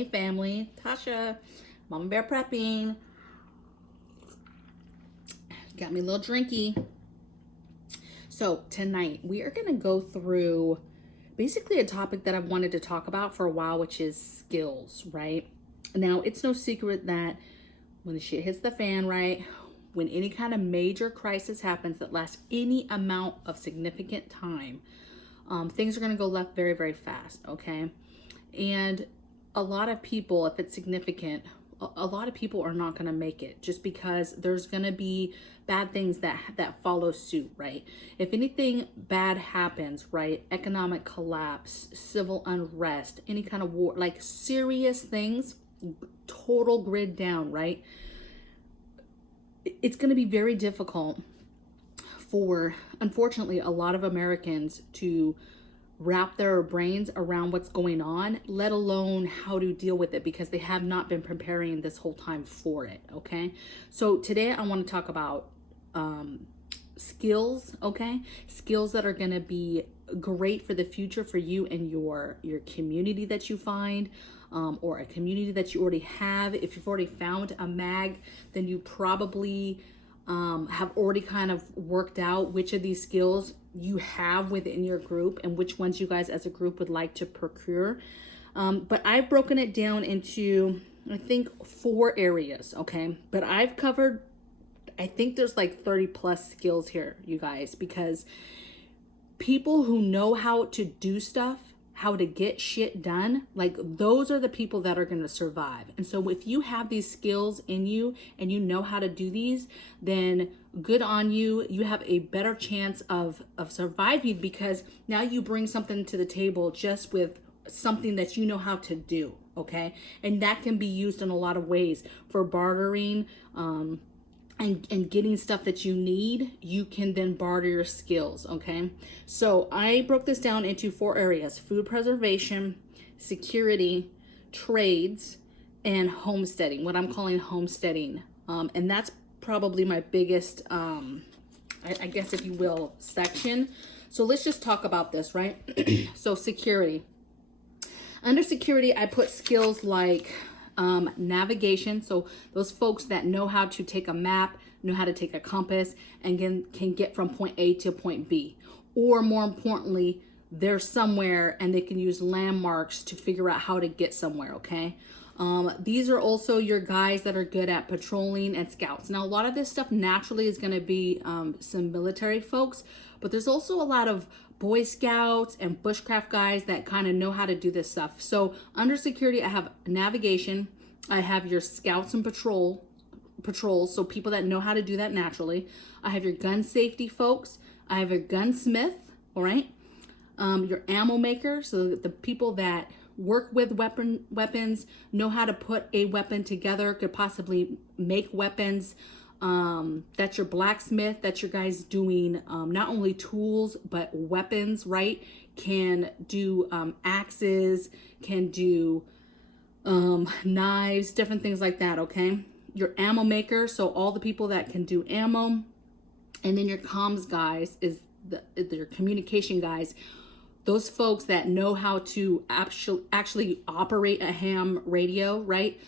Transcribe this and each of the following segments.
Hey family, Tasha, Mama Bear prepping. Got me a little drinky. So tonight we are gonna go through basically a topic that I've wanted to talk about for a while, which is skills, right? Now it's no secret that when the shit hits the fan, right? When any kind of major crisis happens that lasts any amount of significant time, things are gonna go left very, very fast, okay? And a lot of people, if it's significant, a lot of people are not going to make it just because there's going to be bad things that follow suit, right? If anything bad happens, right? Economic collapse, civil unrest, any kind of war, like serious things, total grid down, right? It's going to be very difficult for, unfortunately, a lot of Americans to wrap their brains around what's going on, let alone how to deal with it, because they have not been preparing this whole time for it, okay? So today I want to talk about skills, okay? Skills that are going to be great for the future for you and your community that you find, or a community that you already have. If you've already found a mag, then you probably have already kind of worked out which of these skills you have within your group and which ones you guys as a group would like to procure. But I've broken it down into, I think, 4 areas, okay? But I've covered, I think there's like 30 plus skills here, you guys, because people who know how to do stuff, how to get shit done, like those are the people that are going to survive. And so if you have these skills in you and you know how to do these, then good on you. You have a better chance of surviving, because now you bring something to the table just with something that you know how to do, okay? And that can be used in a lot of ways for bartering, and getting stuff that you need. You can then barter your skills, okay? So I broke this down into 4 areas: food preservation, security, trades, and homesteading, what I'm calling homesteading. And that's probably my biggest, I guess if you will, section. So let's just talk about this, right? So security. Under security, I put skills like navigation. So those folks that know how to take a map, know how to take a compass, and can get from point A to point B. Or more importantly, they're somewhere and they can use landmarks to figure out how to get somewhere, okay? These are also your guys that are good at patrolling and scouts. Now, a lot of this stuff naturally is going to be some military folks, but there's also a lot of Boy Scouts and bushcraft guys that kind of know how to do this stuff. So under security, I have navigation. I have your scouts and patrols, so people that know how to do that naturally. I have your gun safety folks. I have your gunsmith, all right? Your ammo maker, so the people that work with weapons, know how to put a weapon together, could possibly make weapons. That's your blacksmith. That's your guys doing not only tools but weapons, right? Can do axes, can do knives, different things like that, okay? Your ammo maker, so all the people that can do ammo. And then your comms guys is your communication guys, those folks that know how to actually operate a ham radio, right?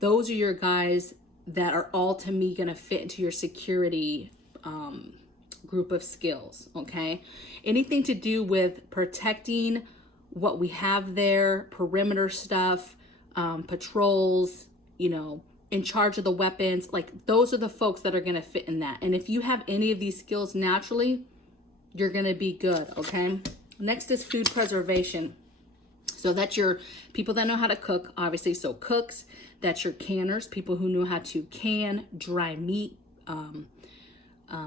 Those are your guys that are all, to me, going to fit into your security group of skills, okay? Anything to do with protecting what we have there, perimeter stuff, patrols, you know, in charge of the weapons, like those are the folks that are going to fit in that. And if you have any of these skills naturally, you're going to be good, okay? Next is food preservation. So that's your people that know how to cook, obviously. So cooks, that's your canners, people who know how to can, dry meat,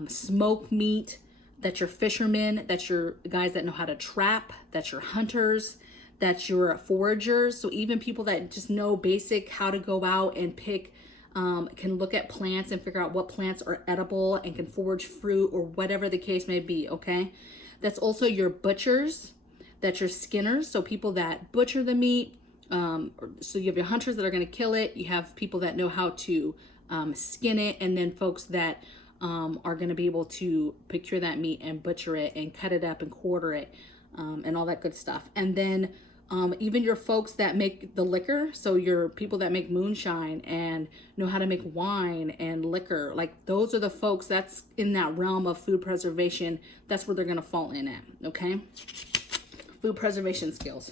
smoke meat. That's your fishermen, that's your guys that know how to trap, that's your hunters, that's your foragers. So even people that just know basic how to go out and pick, can look at plants and figure out what plants are edible and can forage fruit or whatever the case may be, okay? That's also your butchers, that's your skinners, so people that butcher the meat. So you have your hunters that are going to kill it. You have people that know how to skin it, and then folks that are going to be able to procure that meat and butcher it and cut it up and quarter it, and all that good stuff. And then Even your folks that make the liquor, so your people that make moonshine and know how to make wine and liquor, like those are the folks that's in that realm of food preservation. That's where they're gonna fall in at, okay? Food preservation skills.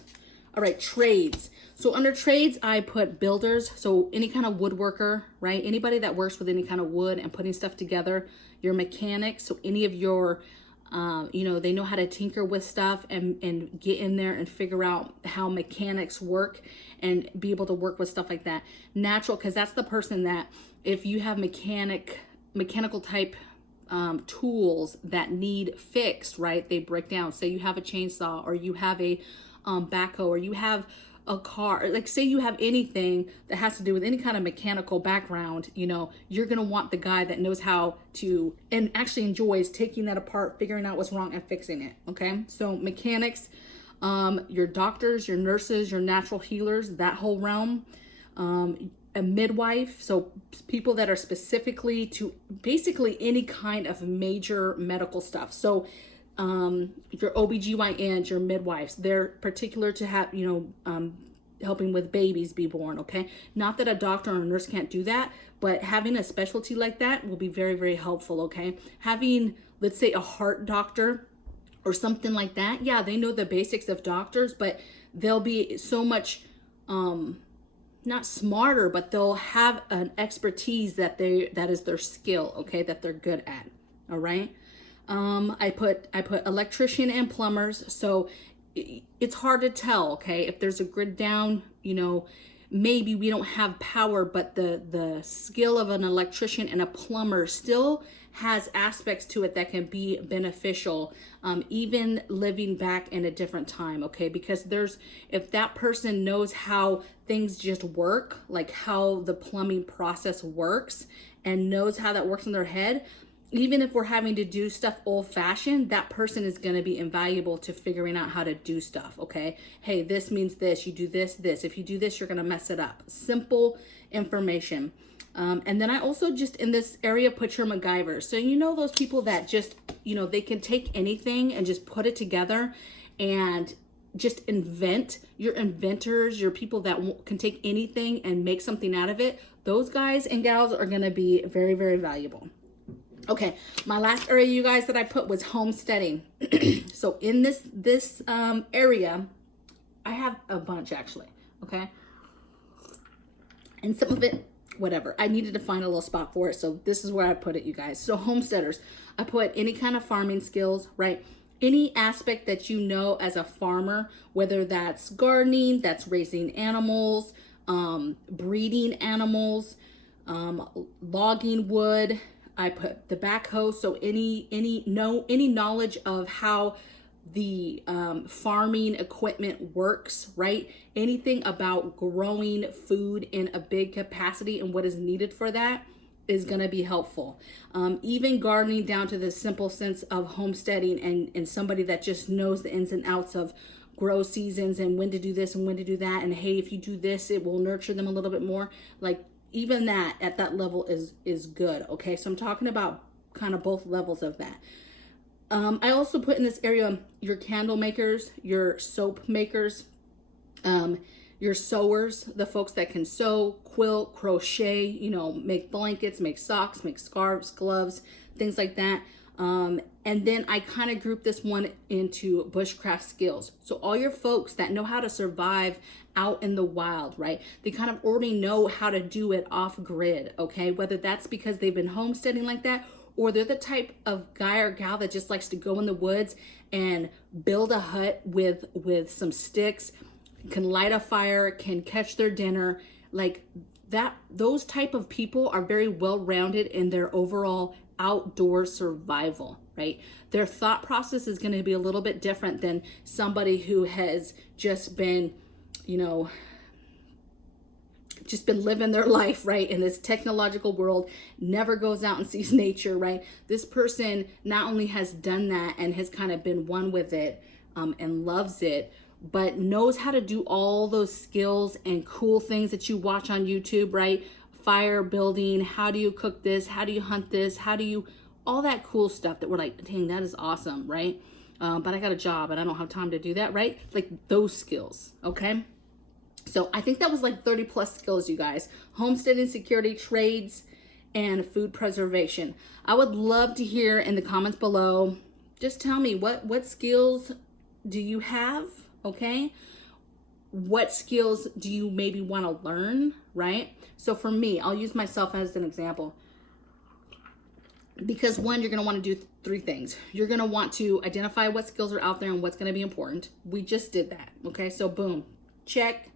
All right, trades. So under trades, I put builders, so any kind of woodworker, right? Anybody that works with any kind of wood and putting stuff together. Your mechanics, so any of your they know how to tinker with stuff and get in there and figure out how mechanics work and be able to work with stuff like that. Natural, because that's the person that if you have mechanical type tools that need fixed, right? They break down. Say you have a chainsaw, or you have a backhoe, or you have a car, like say you have anything that has to do with any kind of mechanical background, you're going to want the guy that knows how to and actually enjoys taking that apart, figuring out what's wrong and fixing it. Okay. So mechanics, your doctors, your nurses, your natural healers, that whole realm, a midwife. So people that are specifically to basically any kind of major medical stuff. So your OBGYNs, your midwives, they're particular to have, helping with babies be born, okay? Not that a doctor or a nurse can't do that, but having a specialty like that will be very, very helpful, okay? Having, let's say, a heart doctor or something like that, yeah, they know the basics of doctors, but they'll be so much, not smarter, but they'll have an expertise that is their skill, okay, that they're good at, all right? I put electrician and plumbers. So it's hard to tell, okay, if there's a grid down, maybe we don't have power, but the skill of an electrician and a plumber still has aspects to it that can be beneficial, even living back in a different time, okay? Because if that person knows how things just work, like how the plumbing process works and knows how that works in their head, even if we're having to do stuff old-fashioned, that person is going to be invaluable to figuring out how to do stuff, okay? Hey, this means this. You do this. If you do this, you're going to mess it up. Simple information. And then I also just in this area put your MacGyvers. So those people that just, they can take anything and just put it together and just invent. Your inventors, your people that can take anything and make something out of it. Those guys and gals are going to be very, very valuable. Okay, my last area, you guys, that I put was homesteading. So in this area, I have a bunch actually, okay? And some of it, whatever. I needed to find a little spot for it, so this is where I put it, you guys. So homesteaders, I put any kind of farming skills, right? Any aspect that you know as a farmer, whether that's gardening, that's raising animals, breeding animals, logging wood. I put the backhoe, so any knowledge of how the farming equipment works, right? Anything about growing food in a big capacity and what is needed for that is going to be helpful. Even gardening down to the simple sense of homesteading and somebody that just knows the ins and outs of grow seasons and when to do this and when to do that. And hey, if you do this, it will nurture them a little bit more. Like, even that at that level is good, okay? So I'm talking about kind of both levels of that. I also put in this area your candle makers, your soap makers, your sewers, the folks that can sew, quilt, crochet, make blankets, make socks, make scarves, gloves, things like that. And then I kind of group this one into bushcraft skills. So all your folks that know how to survive out in the wild, right? They kind of already know how to do it off grid, okay? Whether that's because they've been homesteading like that, or they're the type of guy or gal that just likes to go in the woods and build a hut with some sticks, can light a fire, can catch their dinner, like that. Those type of people are very well-rounded in their overall outdoor survival, right? Their thought process is going to be a little bit different than somebody who has just been, just been living their life, right, in this technological world, never goes out and sees nature, right? This person not only has done that and has kind of been one with it and loves it, but knows how to do all those skills and cool things that you watch on YouTube, right? Fire building, how do you cook this? How do you hunt this? How do you, all that cool stuff that we're like, dang, that is awesome, right? but I got a job and I don't have time to do that, right? Like those skills, okay? So I think that was like 30 plus skills, you guys. Homesteading, security, trades, and food preservation. I would love to hear in the comments below. Just tell me what skills do you have, okay? What skills do you maybe want to learn, right? So for me, I'll use myself as an example. Because one, you're going to want to do three things. You're going to want to identify what skills are out there and what's going to be important. We just did that, okay? So boom, check.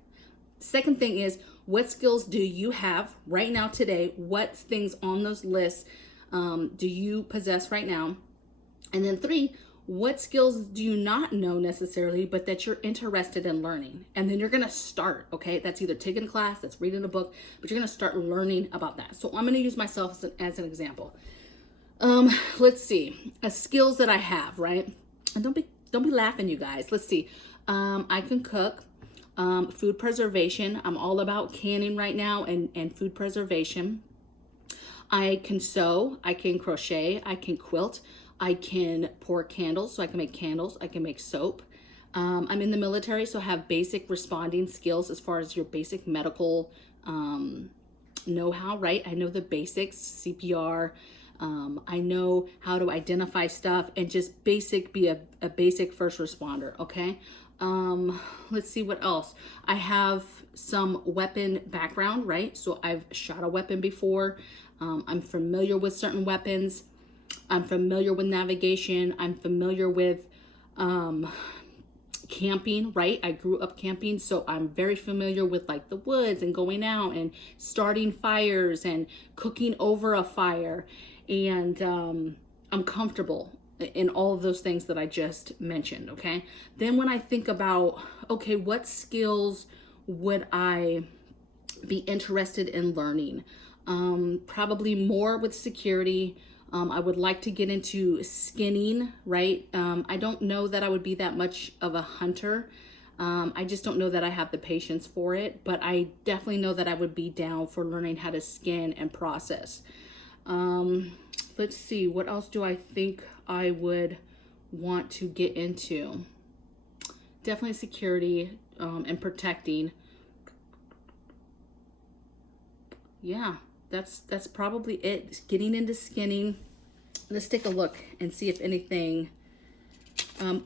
Second thing is, what skills do you have right now today? What things on those lists do you possess right now? And then three, what skills do you not know necessarily, but that you're interested in learning? And then you're going to start, okay? That's either taking a class, that's reading a book, but you're going to start learning about that. So I'm going to use myself as an example. Let's see, skills that I have, right? And don't be laughing, you guys. Let's see. I can cook. Food preservation. I'm all about canning right now and food preservation. I can sew, I can crochet, I can quilt, I can pour candles, so I can make candles, I can make soap. I'm in the military, so I have basic responding skills as far as your basic medical know-how, right? I know the basics, CPR. I know how to identify stuff and just be a basic first responder, okay? Let's see what else. I have some weapon background, right? So I've shot a weapon before. I'm familiar with certain weapons. I'm familiar with navigation. I'm familiar with camping, right? I grew up camping, so I'm very familiar with like the woods and going out and starting fires and cooking over a fire. And I'm comfortable in all of those things that I just mentioned, okay? Then when I think about, okay, what skills would I be interested in learning? Probably more with security. I would like to get into skinning, right? I don't know that I would be that much of a hunter. I just don't know that I have the patience for it, but I definitely know that I would be down for learning how to skin and process. Let's see, what else do I think I would want to get into? Definitely security and protecting. Yeah, that's probably it. Getting into skinning. Let's take a look and see if anything.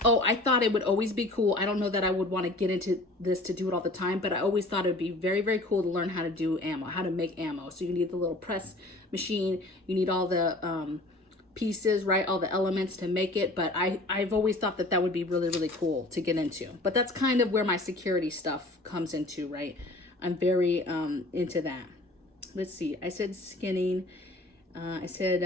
Oh, I thought it would always be cool. I don't know that I would want to get into this to do it all the time, but I always thought it would be very, very cool to learn how to do ammo, how to make ammo. So you need the little press machine. You need all the pieces, right? All the elements to make it. But I've always thought that would be really, really cool to get into. But that's kind of where my security stuff comes into, right? I'm very into that. Let's see. I said skinning. I said,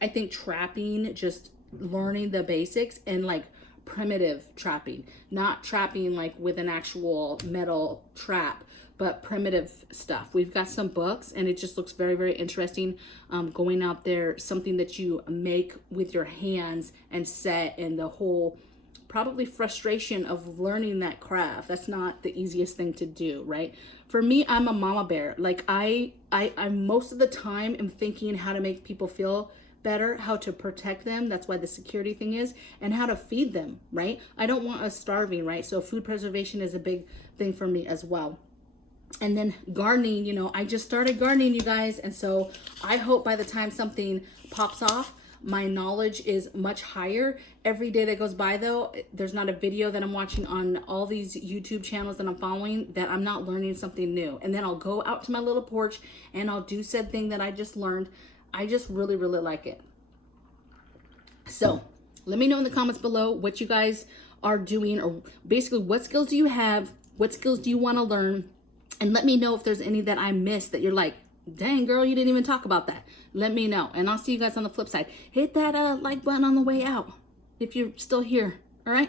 I think trapping, just learning the basics and like primitive trapping, not trapping like with an actual metal trap, but primitive stuff. We've got some books and it just looks very, very interesting. Going out there, something that you make with your hands and set, and the whole probably frustration of learning that craft. That's not the easiest thing to do, right? For me, I'm a mama bear. Like I most of the time am thinking how to make people feel better, how to protect them. That's why the security thing is, and how to feed them, right? I don't want us starving, right? So food preservation is a big thing for me as well. And then gardening, you know, I just started gardening, you guys. And so I hope by the time something pops off, my knowledge is much higher. Every day that goes by though, there's not a video that I'm watching on all these YouTube channels that I'm following that I'm not learning something new. And then I'll go out to my little porch and I'll do said thing that I just learned. I just really, really like it. So let me know in the comments below what you guys are doing, or basically what skills do you have? What skills do you want to learn? And let me know if there's any that I missed that you're like, dang girl, you didn't even talk about that. Let me know. And I'll see you guys on the flip side. Hit that like button on the way out if you're still here. All right.